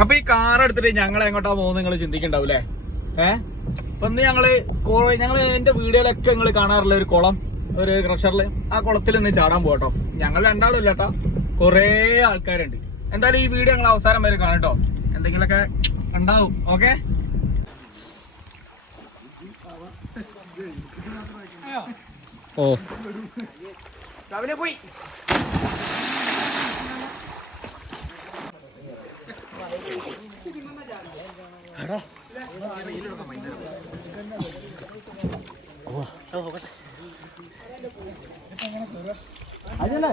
അപ്പൊ ഈ കാർ എടുത്തിട്ട് ഞങ്ങൾ എങ്ങോട്ടാ പോകുന്നത് നിങ്ങൾ ചിന്തിക്കണ്ടാവൂലേ? അപ്പൊ ഇന്ന് ഞങ്ങള് എന്റെ വീഡിയോയിലൊക്കെ നിങ്ങൾ കാണാറുള്ള ഒരു കുളം, ഒരു ക്രഷറില്, ആ കുളത്തിൽ നിന്ന് ചാടാൻ പോകട്ടോ. ഞങ്ങൾ രണ്ടാളും ഇല്ല കേട്ടോ, കൊറേ ആൾക്കാരുണ്ട്. എന്തായാലും ഈ വീഡിയോ ഞങ്ങൾ അവസാനം വരെ കാണട്ടോ, എന്തെങ്കിലുമൊക്കെ ഉണ്ടാവും. ഓക്കെ, ഓ രാവിലെ പോയി. അതല്ലേ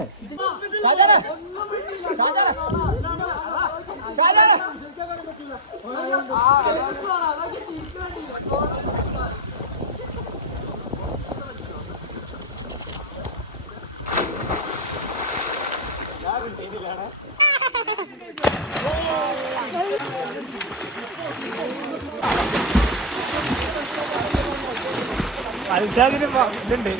ഇതുണ്ട്.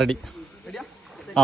റെഡി. ആ